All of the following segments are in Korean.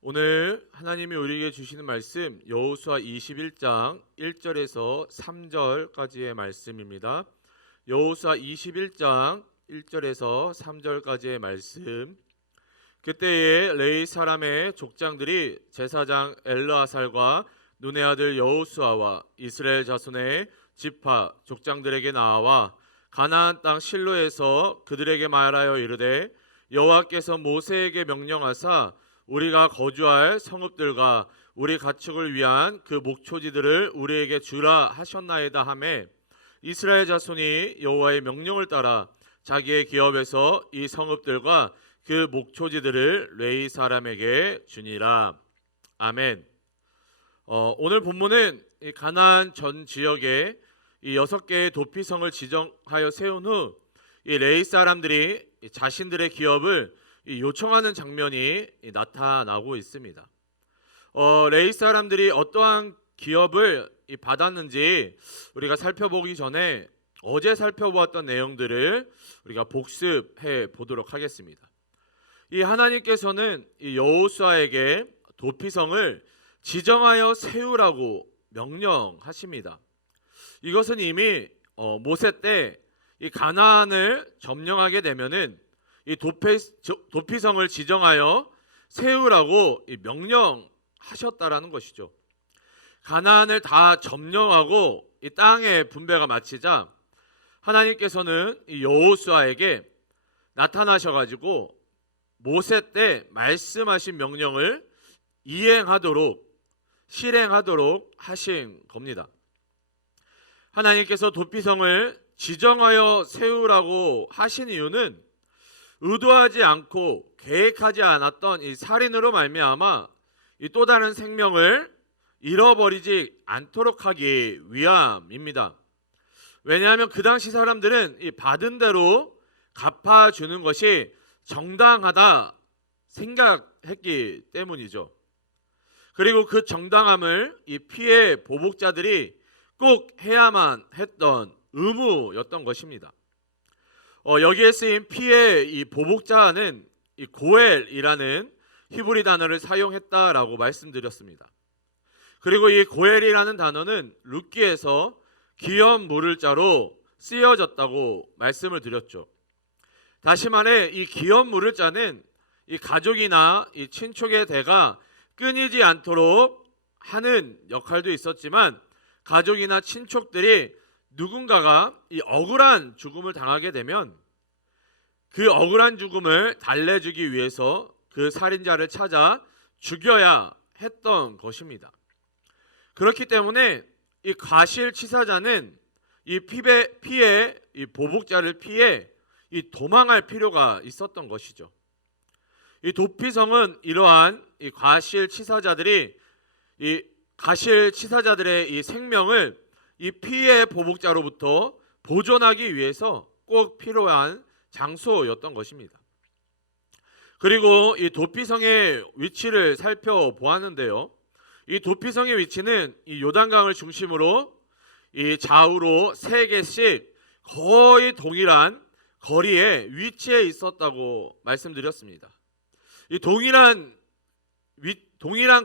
오늘 하나님이 우리에게 주시는 말씀 여호수아 21장 1절에서 3절까지의 말씀입니다. 여호수아 21장 1절에서 3절까지의 말씀. 그때에 레위 사람의 족장들이 제사장 엘르아살과 눈의 아들 여호수아와 이스라엘 자손의 지파 족장들에게 나와 가나안 땅 실로에서 그들에게 말하여 이르되 여호와께서 모세에게 명령하사 우리가 거주할 성읍들과 우리 가축을 위한 그 목초지들을 우리에게 주라 하셨나이다 하매 이스라엘 자손이 여호와의 명령을 따라 자기의 기업에서 이 성읍들과 그 목초지들을 레위 사람에게 주니라. 아멘. 오늘 본문은 이 가나안 전 지역에 이 6개의 도피성을 지정하여 세운 후 이 레위 사람들이 자신들의 기업을 요청하는 장면이 나타나고 있습니다. 레위 사람들이 어떠한 기업을 받았는지 우리가 살펴보기 전에 어제 살펴보았던 내용들을 우리가 복습해 보도록 하겠습니다. 이 하나님께서는 이 여호수아에게 도피성을 지정하여 세우라고 명령하십니다. 이것은 이미 모세 때 이 가나안을 점령하게 되면은 이 도피성을 지정하여 세우라고 명령하셨다라는 것이죠. 가나안을 다 점령하고 이 땅의 분배가 마치자 하나님께서는 이 여호수아에게 나타나셔가지고 모세 때 말씀하신 명령을 실행하도록 하신 겁니다. 하나님께서 도피성을 지정하여 세우라고 하신 이유는 의도하지 않고 계획하지 않았던 이 살인으로 말미암아 이 또 다른 생명을 잃어버리지 않도록 하기 위함입니다. 왜냐하면 그 당시 사람들은 이 받은 대로 갚아주는 것이 정당하다 생각했기 때문이죠. 그리고 그 정당함을 이 피해 보복자들이 꼭 해야만 했던 의무였던 것입니다. 여기에 쓰인 피해 이 보복자는 이 고엘이라는 히브리 단어를 사용했다라고 말씀드렸습니다. 그리고 이 고엘이라는 단어는 룻기에서 기업 물을 자로 쓰여졌다고 말씀을 드렸죠. 다시 말해 이 기업 물을 자는 이 가족이나 이 친족의 대가 끊이지 않도록 하는 역할도 있었지만 가족이나 친족들이 누군가가 이 억울한 죽음을 당하게 되면 그 억울한 죽음을 달래주기 위해서 그 살인자를 찾아 죽여야 했던 것입니다. 그렇기 때문에 이 과실치사자는 이 피해 이 보복자를 피해 이 도망할 필요가 있었던 것이죠. 이 도피성은 이러한 이 과실치사자들의 이 생명을 이 피해 보복자로부터 보존하기 위해서 꼭 필요한 장소였던 것입니다. 그리고 이 도피성의 위치를 살펴보았는데요. 이 도피성의 위치는 이 요단강을 중심으로 이 좌우로 3개씩 거의 동일한 거리에 위치해 있었다고 말씀드렸습니다. 이 동일한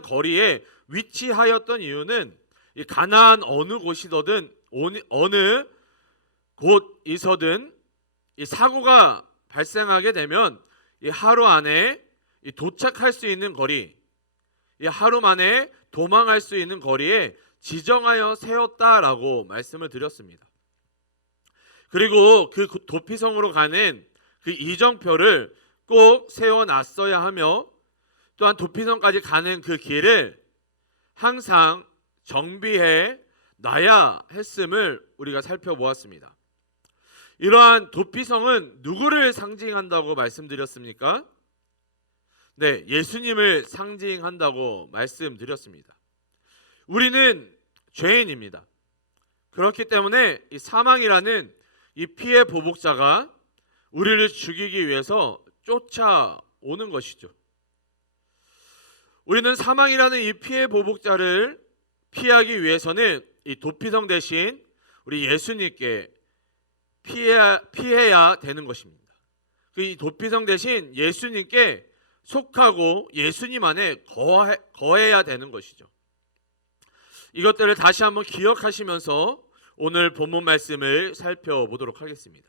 거리에 위치하였던 이유는 이 가나안 어느 곳이든 어느 곳이서든 이 사고가 발생하게 되면 이 하루 안에 이 도착할 수 있는 거리, 이 하루 만에 도망할 수 있는 거리에 지정하여 세웠다라고 말씀을 드렸습니다. 그리고 그 도피성으로 가는 그 이정표를 꼭 세워놨어야 하며 또한 도피성까지 가는 그 길을 항상 정비해 놔야 했음을 우리가 살펴보았습니다. 이러한 도피성은 누구를 상징한다고 말씀드렸습니까? 네, 예수님을 상징한다고 말씀드렸습니다. 우리는 죄인입니다. 그렇기 때문에 이 사망이라는 이 피해 보복자가 우리를 죽이기 위해서 쫓아오는 것이죠. 우리는 사망이라는 이 피해 보복자를 피하기 위해서는 이 도피성 대신 우리 예수님께 피해야 되는 것입니다. 이 도피성 대신 예수님께 속하고 예수님 안에 거해야 되는 것이죠. 이것들을 다시 한번 기억하시면서 오늘 본문 말씀을 살펴보도록 하겠습니다.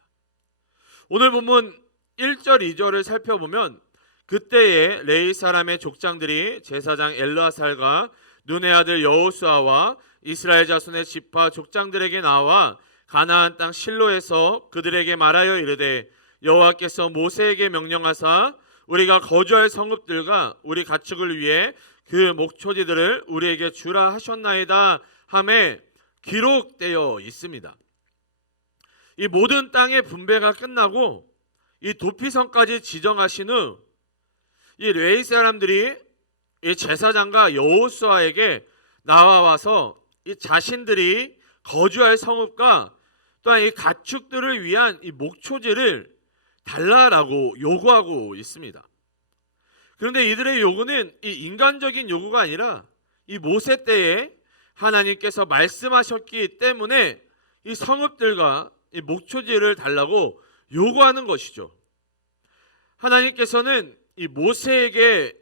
오늘 본문 1절 2절을 살펴보면 그때에 레위 사람의 족장들이 제사장 엘르아살과 눈의 아들 여호수아와 이스라엘 자손의 지파 족장들에게 나와 가나안 땅 실로에서 그들에게 말하여 이르되 여호와께서 모세에게 명령하사 우리가 거주할 성읍들과 우리 가축을 위해 그 목초지들을 우리에게 주라 하셨나이다 하매 기록되어 있습니다. 이 모든 땅의 분배가 끝나고 이 도피성까지 지정하신 후 이 레위 사람들이 이 제사장과 여호수아에게 나와서 이 자신들이 거주할 성읍과 또한 이 가축들을 위한 이 목초지를 달라라고 요구하고 있습니다. 그런데 이들의 요구는 이 인간적인 요구가 아니라 이 모세 때에 하나님께서 말씀하셨기 때문에 이 성읍들과 이 목초지를 달라고 요구하는 것이죠. 하나님께서는 이 모세에게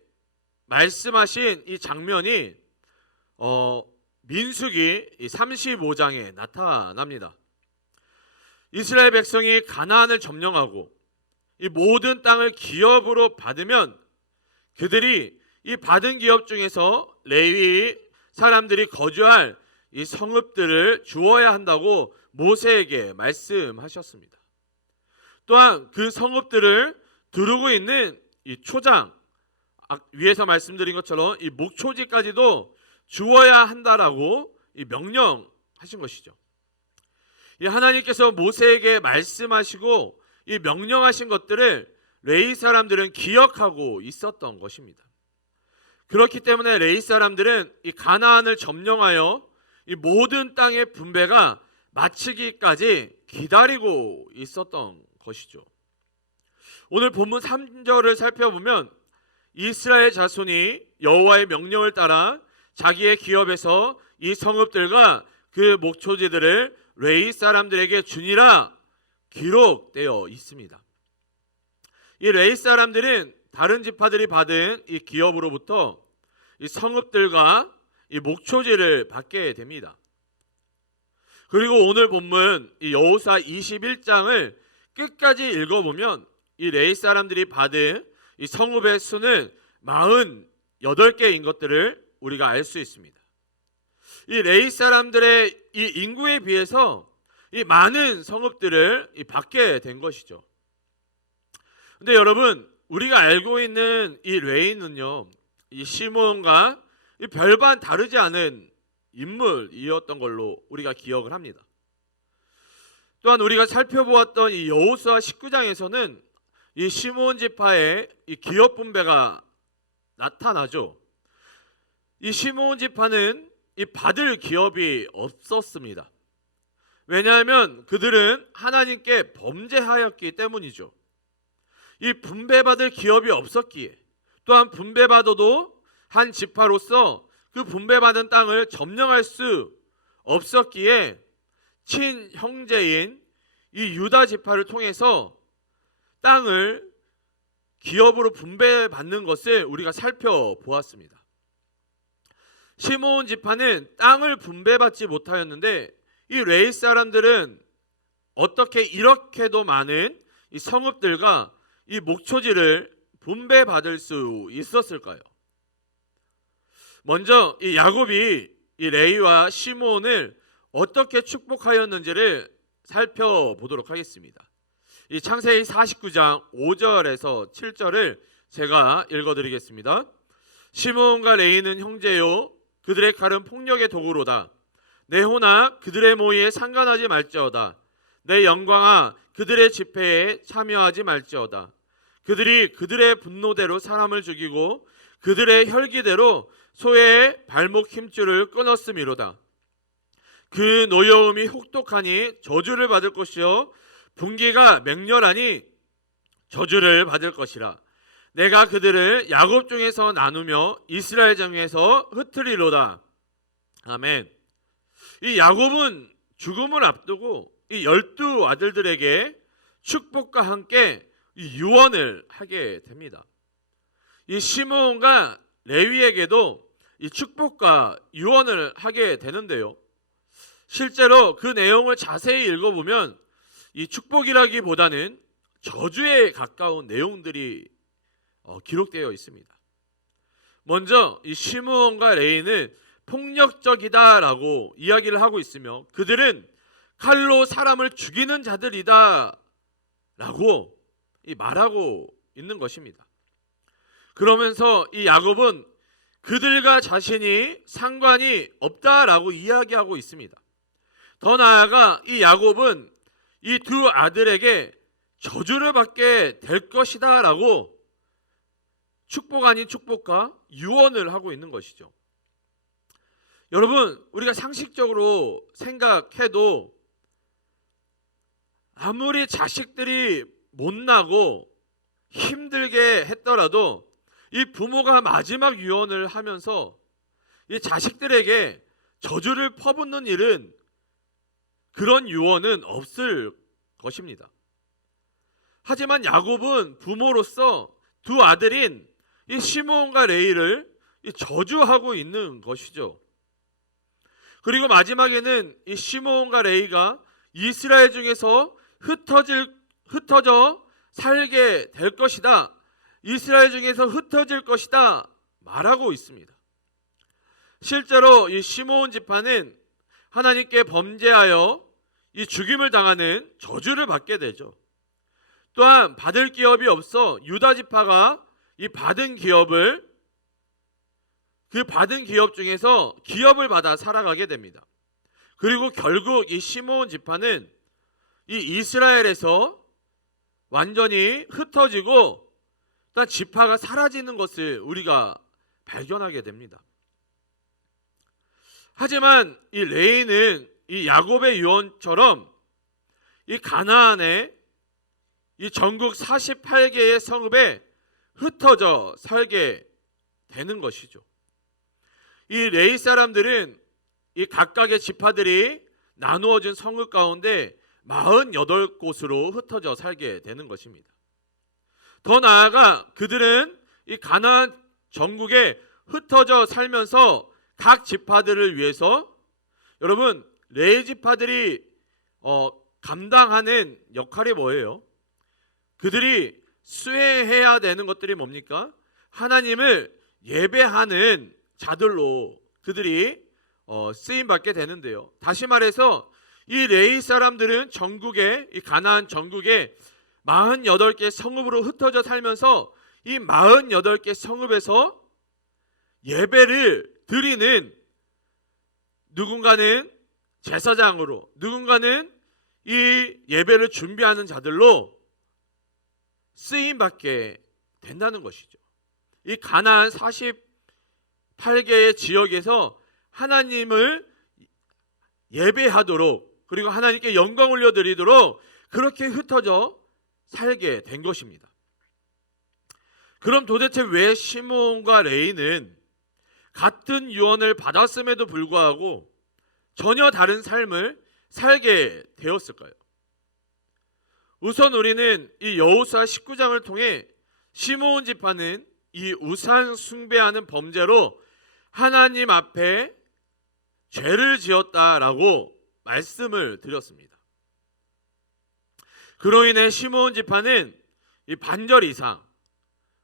말씀하신 이 장면이 민수기 35장에 나타납니다. 이스라엘 백성이 가나안을 점령하고 이 모든 땅을 기업으로 받으면 그들이 이 받은 기업 중에서 레위 사람들이 거주할 이 성읍들을 주어야 한다고 모세에게 말씀하셨습니다. 또한 그 성읍들을 두르고 있는 이 초장, 위에서 말씀드린 것처럼 이 목초지까지도 주어야 한다라고 이 명령하신 것이죠. 이 하나님께서 모세에게 말씀하시고 이 명령하신 것들을 레위 사람들은 기억하고 있었던 것입니다. 그렇기 때문에 레위 사람들은 이 가나안을 점령하여 이 모든 땅의 분배가 마치기까지 기다리고 있었던 것이죠. 오늘 본문 3절을 살펴보면 이스라엘 자손이 여호와의 명령을 따라 자기의 기업에서 이 성읍들과 그 목초지들을 레위 사람들에게 주니라 기록되어 있습니다. 이 레위 사람들은 다른 지파들이 받은 이 기업으로부터 이 성읍들과 이 목초지를 받게 됩니다. 그리고 오늘 본문 이 여호수아 21장을 끝까지 읽어보면 이 레위 사람들이 받은 이 성읍의 수는 48개인 것들을 우리가 알 수 있습니다. 이 레위 사람들의 이 인구에 비해서 이 많은 성읍들을 받게 된 것이죠. 근데 여러분, 우리가 알고 있는 이 레위는요, 이 시므온과 이 별반 다르지 않은 인물이었던 걸로 우리가 기억을 합니다. 또한 우리가 살펴보았던 이 여호수아 19장에서는 이 시므온 지파의 이 기업 분배가 나타나죠. 이 시므온 지파는 이 받을 기업이 없었습니다. 왜냐하면 그들은 하나님께 범죄하였기 때문이죠. 이 분배받을 기업이 없었기에, 또한 분배받아도 한 지파로서 그 분배받은 땅을 점령할 수 없었기에 친형제인 이 유다 지파를 통해서 땅을 기업으로 분배받는 것을 우리가 살펴보았습니다. 시므온 지파는 땅을 분배받지 못하였는데 이 레위 사람들은 어떻게 이렇게도 많은 이 성읍들과 이 목초지를 분배받을 수 있었을까요? 먼저 이 야곱이 이 레위와 시므온을 어떻게 축복하였는지를 살펴보도록 하겠습니다. 이 창세기 49장 5절에서 7절을 제가 읽어드리겠습니다. 시므온과 레위는 형제요 그들의 칼은 폭력의 도구로다. 내 호나 그들의 모의에 상관하지 말지어다. 내 영광아 그들의 집회에 참여하지 말지어다. 그들이 그들의 분노대로 사람을 죽이고 그들의 혈기대로 소의 발목 힘줄을 끊었음이로다. 그 노여움이 혹독하니 저주를 받을 것이요 분기가 맹렬하니 저주를 받을 것이라. 내가 그들을 야곱 중에서 나누며 이스라엘 중에서 흩으리로다. 아멘. 이 야곱은 죽음을 앞두고 이 12 아들들에게 축복과 함께 이 유언을 하게 됩니다. 이 시므온과 레위에게도 이 축복과 유언을 하게 되는데요. 실제로 그 내용을 자세히 읽어보면 이 축복이라기보다는 저주에 가까운 내용들이 기록되어 있습니다. 먼저 이 시므온과 레위는 폭력적이다라고 이야기를 하고 있으며 그들은 칼로 사람을 죽이는 자들이다 라고 말하고 있는 것입니다. 그러면서 이 야곱은 그들과 자신이 상관이 없다라고 이야기하고 있습니다. 더 나아가 이 야곱은 이 두 아들에게 저주를 받게 될 것이다 라고 축복 아닌 축복과 유언을 하고 있는 것이죠. 여러분, 우리가 상식적으로 생각해도 아무리 자식들이 못나고 힘들게 했더라도 이 부모가 마지막 유언을 하면서 이 자식들에게 저주를 퍼붓는 일은, 그런 유언은 없을 것입니다. 하지만 야곱은 부모로서 두 아들인 이 시므온과 레위를 저주하고 있는 것이죠. 그리고 마지막에는 이 시므온과 레위가 이스라엘 중에서 흩어져 살게 될 것이다, 이스라엘 중에서 흩어질 것이다 말하고 있습니다. 실제로 이 시므온 지파는 하나님께 범죄하여 이 죽임을 당하는 저주를 받게 되죠. 또한 받을 기업이 없어 유다 지파가 이 받은 기업 중에서 기업을 받아 살아가게 됩니다. 그리고 결국 이 시므온 지파는 이 이스라엘에서 완전히 흩어지고 또 지파가 사라지는 것을 우리가 발견하게 됩니다. 하지만 이 레위는 이 야곱의 유언처럼 이 가나안의 이 전국 48개의 성읍에 흩어져 살게 되는 것이죠. 이 레위 사람들은 이 각각의 지파들이 나누어진 성읍 가운데 48곳으로 흩어져 살게 되는 것입니다. 더 나아가 그들은 이 가나안 전국에 흩어져 살면서 각 지파들을 위해서, 여러분, 레위 지파들이 감당하는 역할이 뭐예요? 그들이 수행해야 되는 것들이 뭡니까? 하나님을 예배하는 자들로 그들이 쓰임 받게 되는데요. 다시 말해서 이 레위 사람들은 전국에, 이 가나안 전국에 48개 성읍으로 흩어져 살면서 이 48개 성읍에서 예배를 드리는, 누군가는 제사장으로, 누군가는 이 예배를 준비하는 자들로 쓰임 받게 된다는 것이죠. 이 가나안 48개의 지역에서 하나님을 예배하도록, 그리고 하나님께 영광 올려드리도록 그렇게 흩어져 살게 된 것입니다. 그럼 도대체 왜 시므온과 레위는 같은 유언을 받았음에도 불구하고 전혀 다른 삶을 살게 되었을까요? 우선 우리는 이 여호수아 19장을 통해 시므온 지파는 이 우상 숭배하는 범죄로 하나님 앞에 죄를 지었다라고 말씀을 드렸습니다. 그로 인해 시므온 지파는 이 반절 이상,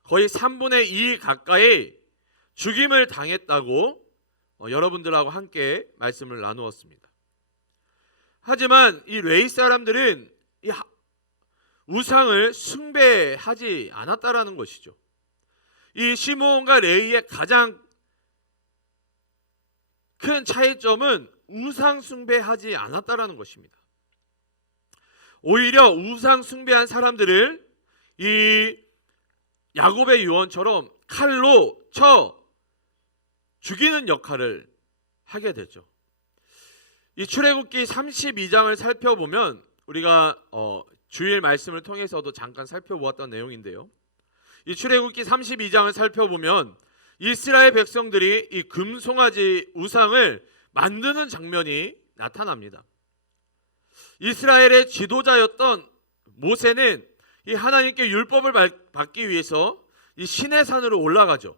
거의 3분의 2 가까이 죽임을 당했다고 여러분들하고 함께 말씀을 나누었습니다. 하지만 이 레위 사람들은 이 우상을 숭배하지 않았다라는 것이죠. 이 시므온과 레위의 가장 큰 차이점은 우상 숭배하지 않았다라는 것입니다. 오히려 우상 숭배한 사람들을 이 야곱의 유언처럼 칼로 쳐 죽이는 역할을 하게 되죠. 이 출애굽기 32장을 살펴보면 우리가 주일 말씀을 통해서도 잠깐 살펴보았던 내용인데요. 이 출애굽기 32장을 살펴보면 이스라엘 백성들이 이 금송아지 우상을 만드는 장면이 나타납니다. 이스라엘의 지도자였던 모세는 이 하나님께 율법을 받기 위해서 이 시내산으로 올라가죠.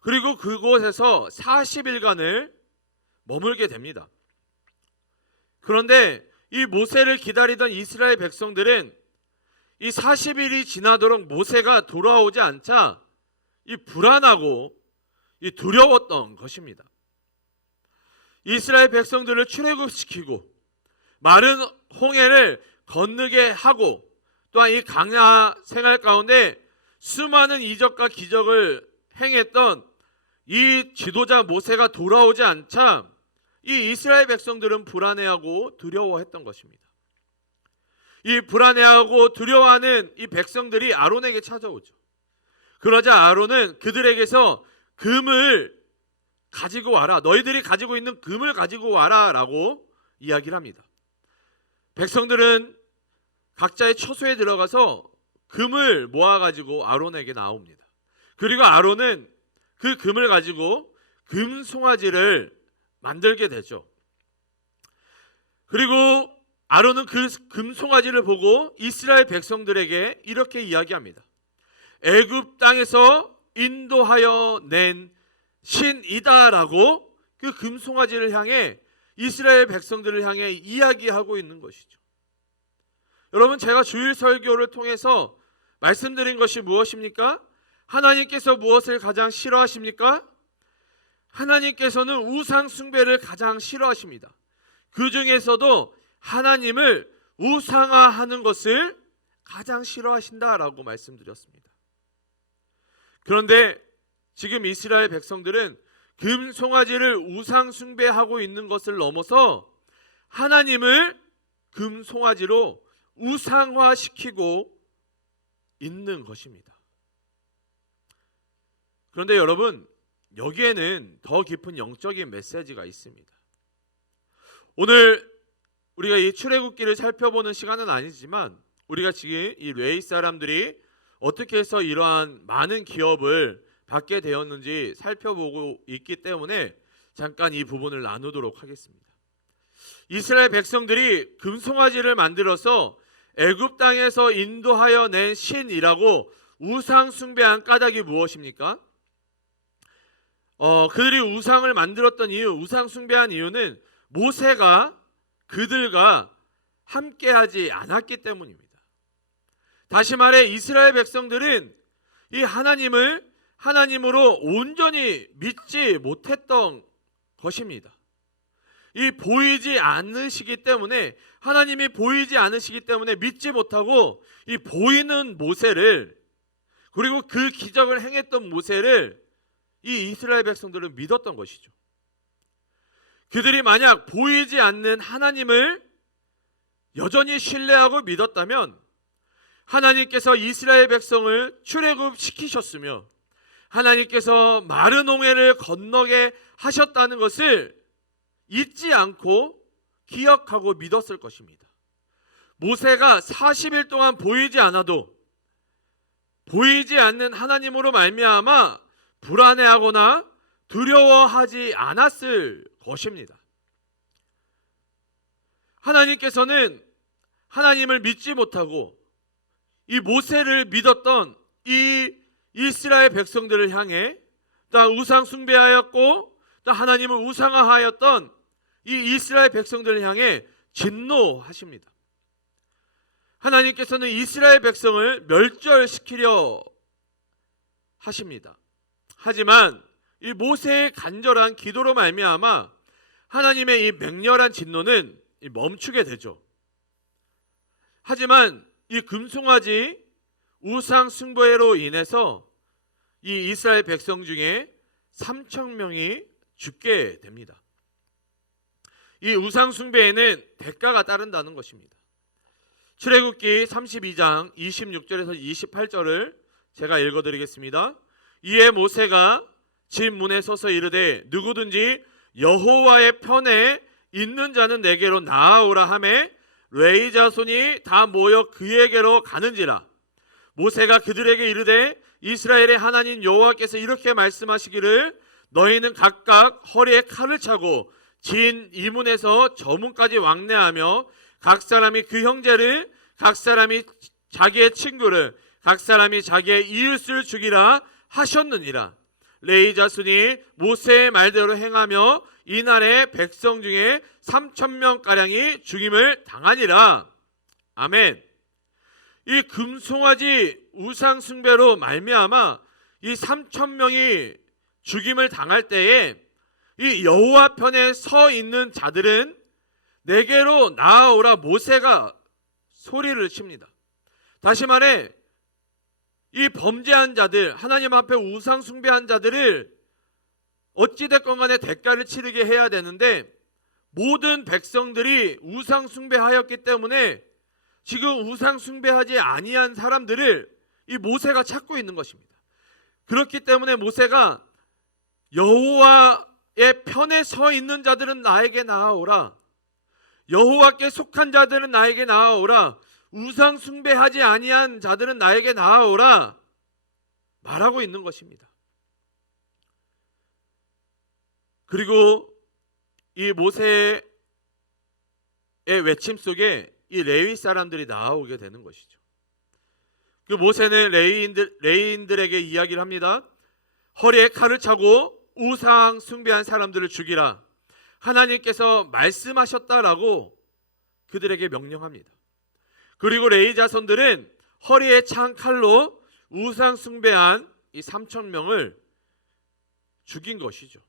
그리고 그곳에서 40일간을 머물게 됩니다. 그런데 이 모세를 기다리던 이스라엘 백성들은 이 40일이 지나도록 모세가 돌아오지 않자 이 불안하고 이 두려웠던 것입니다. 이스라엘 백성들을 출애굽시키고 마른 홍해를 건너게 하고 또한 이 광야 생활 가운데 수많은 이적과 기적을 행했던 이 지도자 모세가 돌아오지 않자 이 이스라엘 백성들은 불안해하고 두려워했던 것입니다. 이 불안해하고 두려워하는 이 백성들이 아론에게 찾아오죠. 그러자 아론은 그들에게서 금을 가지고 와라, 너희들이 가지고 있는 금을 가지고 와라 라고 이야기를 합니다. 백성들은 각자의 처소에 들어가서 금을 모아가지고 아론에게 나옵니다. 그리고 아론은 그 금을 가지고 금 송아지를 만들게 되죠. 그리고 아론은 그 금 송아지를 보고 이스라엘 백성들에게 이렇게 이야기합니다. 애굽 땅에서 인도하여 낸 신이다라고 그 금 송아지를 향해 이스라엘 백성들을 향해 이야기하고 있는 것이죠. 여러분, 제가 주일 설교를 통해서 말씀드린 것이 무엇입니까? 하나님께서 무엇을 가장 싫어하십니까? 하나님께서는 우상 숭배를 가장 싫어하십니다. 그 중에서도 하나님을 우상화하는 것을 가장 싫어하신다라고 말씀드렸습니다. 그런데 지금 이스라엘 백성들은 금 송아지를 우상 숭배하고 있는 것을 넘어서 하나님을 금 송아지로 우상화시키고 있는 것입니다. 그런데 여러분, 여기에는 더 깊은 영적인 메시지가 있습니다. 오늘 우리가 이 출애굽기를 살펴보는 시간은 아니지만 우리가 지금 이 레위 사람들이 어떻게 해서 이러한 많은 기업을 받게 되었는지 살펴보고 있기 때문에 잠깐 이 부분을 나누도록 하겠습니다. 이스라엘 백성들이 금송아지를 만들어서 애굽 땅에서 인도하여 낸 신이라고 우상 숭배한 까닭이 무엇입니까? 그들이 우상을 만들었던 이유, 우상 숭배한 이유는 모세가 그들과 함께하지 않았기 때문입니다. 다시 말해 이스라엘 백성들은 이 하나님을 하나님으로 온전히 믿지 못했던 것입니다. 이 보이지 않으시기 때문에, 하나님이 보이지 않으시기 때문에 믿지 못하고 이 보이는 모세를, 그리고 그 기적을 행했던 모세를 이 이스라엘 백성들은 믿었던 것이죠. 그들이 만약 보이지 않는 하나님을 여전히 신뢰하고 믿었다면 하나님께서 이스라엘 백성을 출애굽시키셨으며 하나님께서 마른 홍해를 건너게 하셨다는 것을 잊지 않고 기억하고 믿었을 것입니다. 모세가 40일 동안 보이지 않아도 보이지 않는 하나님으로 말미암아 불안해하거나 두려워하지 않았을 것입니다. 하나님께서는 하나님을 믿지 못하고 이 모세를 믿었던 이 이스라엘 백성들을 향해 또 우상 숭배하였고 또 하나님을 우상화하였던 이 이스라엘 백성들을 향해 진노하십니다. 하나님께서는 이스라엘 백성을 멸절시키려 하십니다. 하지만 이 모세의 간절한 기도로 말미암아 하나님의 이 맹렬한 진노는 멈추게 되죠. 하지만 이 금송아지 우상 숭배로 인해서 이 이스라엘 백성 중에 3,000명이 죽게 됩니다. 이 우상 숭배에는 대가가 따른다는 것입니다. 출애굽기 32장 26절에서 28절을 제가 읽어드리겠습니다. 이에 모세가 집 문에 서서 이르되 누구든지 여호와의 편에 있는 자는 내게로 나아오라 하매 레위 자손이 다 모여 그에게로 가는지라. 모세가 그들에게 이르되 이스라엘의 하나님 여호와께서 이렇게 말씀하시기를 너희는 각각 허리에 칼을 차고 진 이 문에서 저 문까지 왕래하며 각 사람이 그 형제를 각 사람이 자기의 친구를 각 사람이 자기의 이웃을 죽이라 하셨느니라. 레위 자손이 모세의 말대로 행하며 이날에 백성 중에 3,000명가량이 죽임을 당하니라. 아멘. 이 금송아지 우상 숭배로 말미암아 이 3,000명이 죽임을 당할 때에 이 여호와 편에 서 있는 자들은 내게로 나아오라 모세가 소리를 칩니다. 다시 말해 이 범죄한 자들, 하나님 앞에 우상 숭배한 자들을 어찌됐건 간에 대가를 치르게 해야 되는데 모든 백성들이 우상 숭배하였기 때문에 지금 우상 숭배하지 아니한 사람들을 이 모세가 찾고 있는 것입니다. 그렇기 때문에 모세가 여호와의 편에 서 있는 자들은 나에게 나아오라. 여호와께 속한 자들은 나에게 나아오라. 우상 숭배하지 아니한 자들은 나에게 나아오라 말하고 있는 것입니다. 그리고 이 모세의 외침 속에 이 레위 사람들이 나아오게 되는 것이죠. 그 모세는 레위인들에게 이야기를 합니다. 허리에 칼을 차고 우상 숭배한 사람들을 죽이라. 하나님께서 말씀하셨다라고 그들에게 명령합니다. 그리고 레위 자손들은 허리에 찬 칼로 우상 숭배한 이 3,000명을 죽인 것이죠.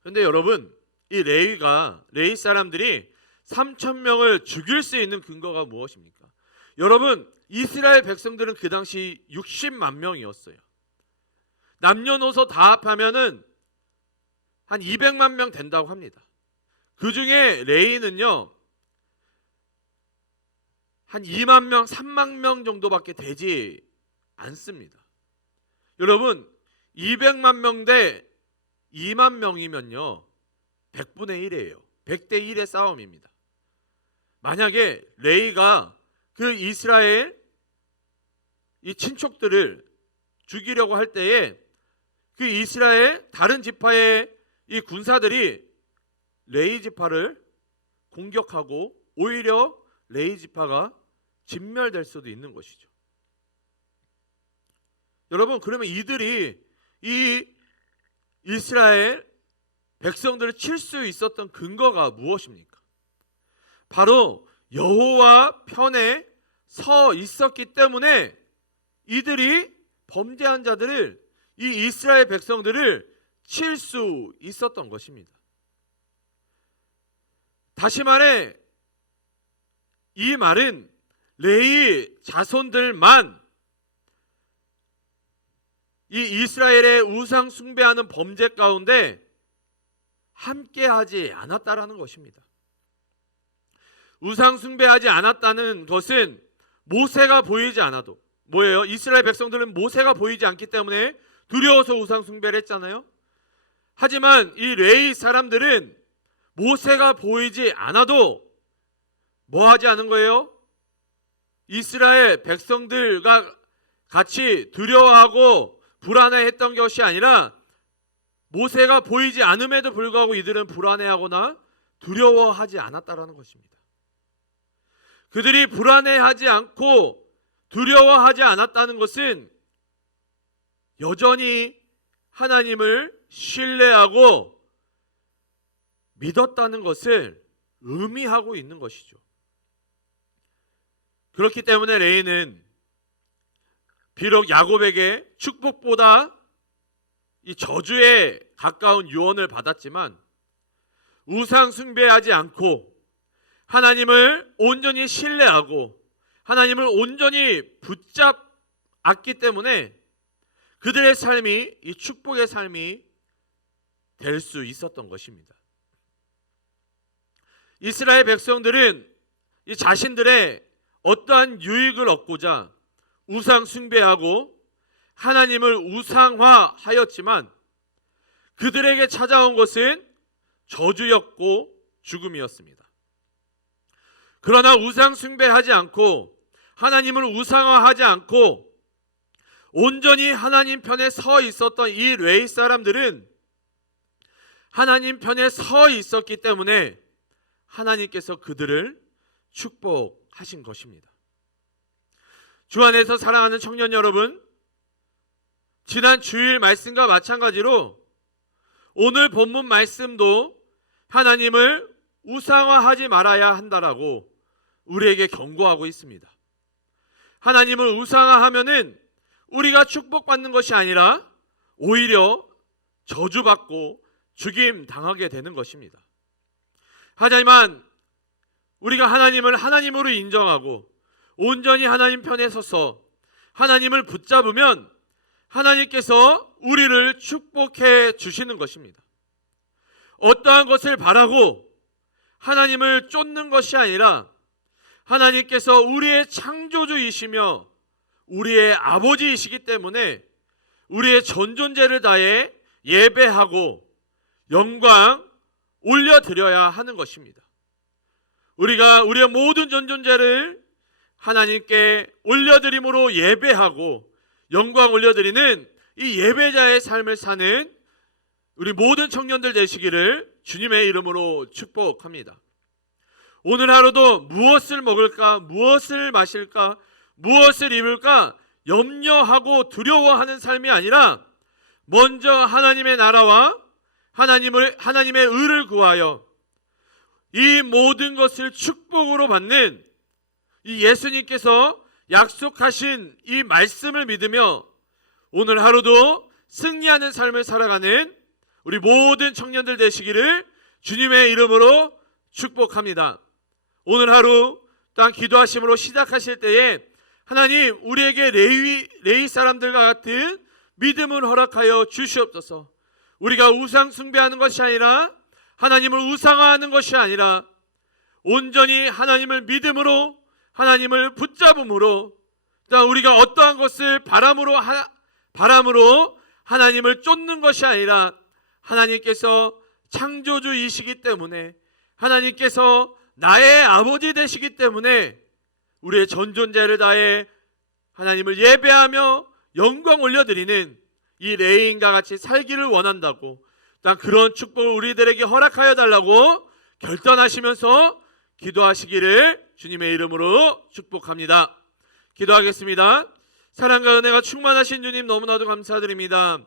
그런데 여러분, 이 레위 사람들이 3,000명을 죽일 수 있는 근거가 무엇입니까? 여러분, 이스라엘 백성들은 그 당시 60만 명이었어요. 남녀노소 다 합하면은 한 200만 명 된다고 합니다. 그 중에 레위는요 한 2만 명, 3만 명 정도밖에 되지 않습니다. 여러분 200만 명 대 2만 명이면요 100분의 1이에요. 100대 1의 싸움입니다. 만약에 레위가 그 이스라엘 이 친족들을 죽이려고 할 때에 그 이스라엘 다른 지파의 이 군사들이 레위 지파를 공격하고 오히려 레위 지파가 진멸될 수도 있는 것이죠. 여러분, 그러면 이들이 이 이스라엘 백성들을 칠 수 있었던 근거가 무엇입니까? 바로 여호와 편에 서 있었기 때문에 이들이 범죄한 자들을 이 이스라엘 백성들을 칠 수 있었던 것입니다. 다시 말해 이 말은 레위 자손들만 이 이스라엘의 우상 숭배하는 범죄 가운데 함께하지 않았다라는 것입니다. 우상 숭배하지 않았다는 것은 모세가 보이지 않아도 뭐예요? 이스라엘 백성들은 모세가 보이지 않기 때문에 두려워서 우상 숭배를 했잖아요. 하지만 이 레위 사람들은 모세가 보이지 않아도 뭐 하지 않은 거예요? 이스라엘 백성들과 같이 두려워하고 불안해했던 것이 아니라 모세가 보이지 않음에도 불구하고 이들은 불안해하거나 두려워하지 않았다라는 것입니다. 그들이 불안해하지 않고 두려워하지 않았다는 것은 여전히 하나님을 신뢰하고 믿었다는 것을 의미하고 있는 것이죠. 그렇기 때문에 레위는 비록 야곱에게 축복보다 이 저주에 가까운 유언을 받았지만 우상 숭배하지 않고 하나님을 온전히 신뢰하고 하나님을 온전히 붙잡았기 때문에 그들의 삶이 이 축복의 삶이 될 수 있었던 것입니다. 이스라엘 백성들은 이 자신들의 어떠한 유익을 얻고자 우상 숭배하고 하나님을 우상화하였지만 그들에게 찾아온 것은 저주였고 죽음이었습니다. 그러나 우상 숭배하지 않고 하나님을 우상화하지 않고 온전히 하나님 편에 서 있었던 이 레위 사람들은 하나님 편에 서 있었기 때문에 하나님께서 그들을 축복하신 것입니다. 주 안에서 사랑하는 청년 여러분, 지난 주일 말씀과 마찬가지로 오늘 본문 말씀도 하나님을 우상화하지 말아야 한다라고 우리에게 경고하고 있습니다. 하나님을 우상화하면은 우리가 축복받는 것이 아니라 오히려 저주받고 죽임 당하게 되는 것입니다. 하지만 우리가 하나님을 하나님으로 인정하고 온전히 하나님 편에 서서 하나님을 붙잡으면 하나님께서 우리를 축복해 주시는 것입니다. 어떠한 것을 바라고 하나님을 쫓는 것이 아니라 하나님께서 우리의 창조주이시며 우리의 아버지이시기 때문에 우리의 전존재를 다해 예배하고 영광 올려드려야 하는 것입니다. 우리가 우리의 모든 전존재를 하나님께 올려드림으로 예배하고 영광 올려드리는 이 예배자의 삶을 사는 우리 모든 청년들 되시기를 주님의 이름으로 축복합니다. 오늘 하루도 무엇을 먹을까, 무엇을 마실까, 무엇을 입을까 염려하고 두려워하는 삶이 아니라 먼저 하나님의 나라와 하나님의 의를 구하여 이 모든 것을 축복으로 받는 이 예수님께서 약속하신 이 말씀을 믿으며 오늘 하루도 승리하는 삶을 살아가는 우리 모든 청년들 되시기를 주님의 이름으로 축복합니다. 오늘 하루 또한 기도하심으로 시작하실 때에 하나님 우리에게 레위 사람들과 같은 믿음을 허락하여 주시옵소서. 우리가 우상 숭배하는 것이 아니라 하나님을 우상화하는 것이 아니라 온전히 하나님을 믿음으로 하나님을 붙잡음으로 또 우리가 어떠한 것을 바람으로 하나님을 쫓는 것이 아니라 하나님께서 창조주이시기 때문에 하나님께서 나의 아버지 되시기 때문에 우리의 전존재를 다해 하나님을 예배하며 영광 올려드리는 이 레위인과 같이 살기를 원한다고 또 그런 축복을 우리들에게 허락하여 달라고 결단하시면서 기도하시기를 주님의 이름으로 축복합니다. 기도하겠습니다. 사랑과 은혜가 충만하신 주님 너무나도 감사드립니다.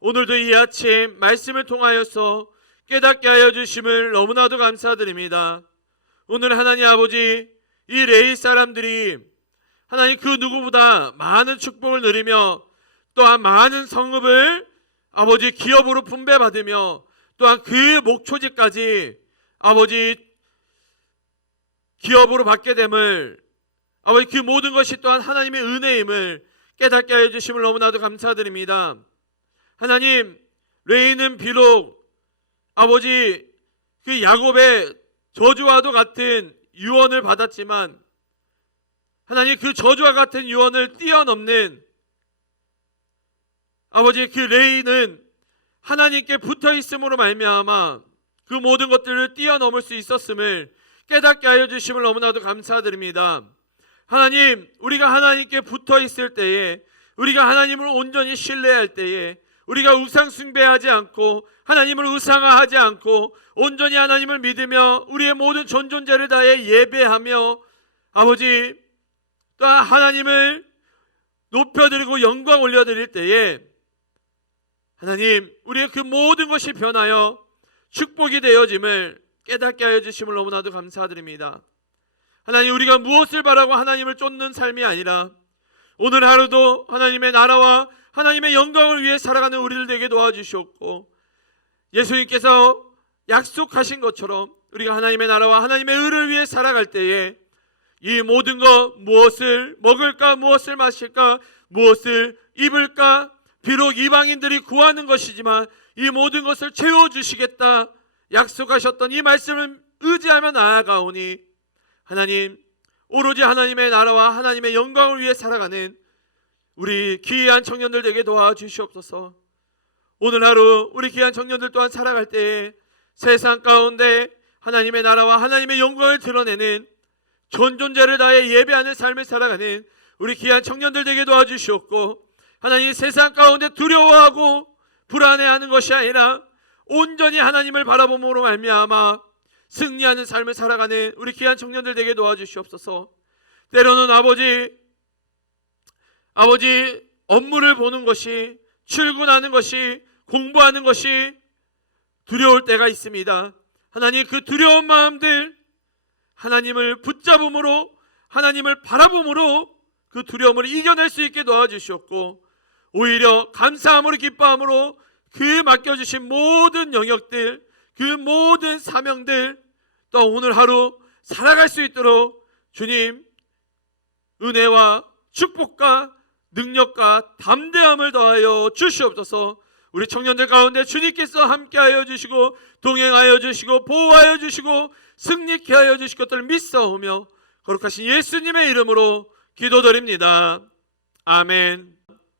오늘도 이 아침 말씀을 통하여서 깨닫게 하여 주심을 너무나도 감사드립니다. 오늘 하나님 아버지 이 레위 사람들이 하나님 그 누구보다 많은 축복을 누리며 또한 많은 성읍을 아버지 기업으로 분배받으며 또한 그 목초지까지 아버지 기업으로 받게 됨을 아버지 그 모든 것이 또한 하나님의 은혜임을 깨닫게 하여 주심을 너무나도 감사드립니다. 하나님 레위는 비록 아버지 그 야곱의 저주와도 같은 유언을 받았지만 하나님 그 저주와 같은 유언을 뛰어넘는 아버지 그 레위는 하나님께 붙어 있음으로 말미암아 그 모든 것들을 뛰어넘을 수 있었음을 깨닫게 하여 주심을 너무나도 감사드립니다. 하나님 우리가 하나님께 붙어 있을 때에 우리가 하나님을 온전히 신뢰할 때에 우리가 우상 숭배하지 않고 하나님을 우상화하지 않고 온전히 하나님을 믿으며 우리의 모든 전존재를 다해 예배하며 아버지 또 하나님을 높여드리고 영광 올려드릴 때에 하나님 우리의 그 모든 것이 변하여 축복이 되어짐을 깨닫게 하여 주심을 너무나도 감사드립니다. 하나님 우리가 무엇을 바라고 하나님을 쫓는 삶이 아니라 오늘 하루도 하나님의 나라와 하나님의 영광을 위해 살아가는 우리들 되게 도와주시옵고 예수님께서 약속하신 것처럼 우리가 하나님의 나라와 하나님의 의를 위해 살아갈 때에 이 모든 것 무엇을 먹을까 무엇을 마실까 무엇을 입을까 비록 이방인들이 구하는 것이지만 이 모든 것을 채워주시겠다 약속하셨던 이 말씀을 의지하며 나아가오니 하나님 오로지 하나님의 나라와 하나님의 영광을 위해 살아가는 우리 귀한 청년들 되게 도와주시옵소서. 오늘 하루 우리 귀한 청년들 또한 살아갈 때에 세상 가운데 하나님의 나라와 하나님의 영광을 드러내는 전존재를 다해 예배하는 삶을 살아가는 우리 귀한 청년들 되게 도와주시옵고 하나님 세상 가운데 두려워하고 불안해하는 것이 아니라 온전히 하나님을 바라봄으로 말미암아 승리하는 삶을 살아가는 우리 귀한 청년들 되게 도와주시옵소서. 때로는 아버지 아버지, 업무를 보는 것이, 출근하는 것이, 공부하는 것이 두려울 때가 있습니다. 하나님, 그 두려운 마음들 하나님을 붙잡음으로, 하나님을 바라봄으로 그 두려움을 이겨낼 수 있게 도와주시옵고, 오히려 감사함으로, 기뻐함으로 그 맡겨주신 모든 영역들, 그 모든 사명들 또 오늘 하루 살아갈 수 있도록 주님 은혜와 축복과 능력과 담대함을 더하여 주시옵소서. 우리 청년들 가운데 주님께서 함께하여 주시고 동행하여 주시고 보호하여 주시고 승리케 하여 주실 것들을 믿사오며 거룩하신 예수님의 이름으로 기도드립니다. 아멘.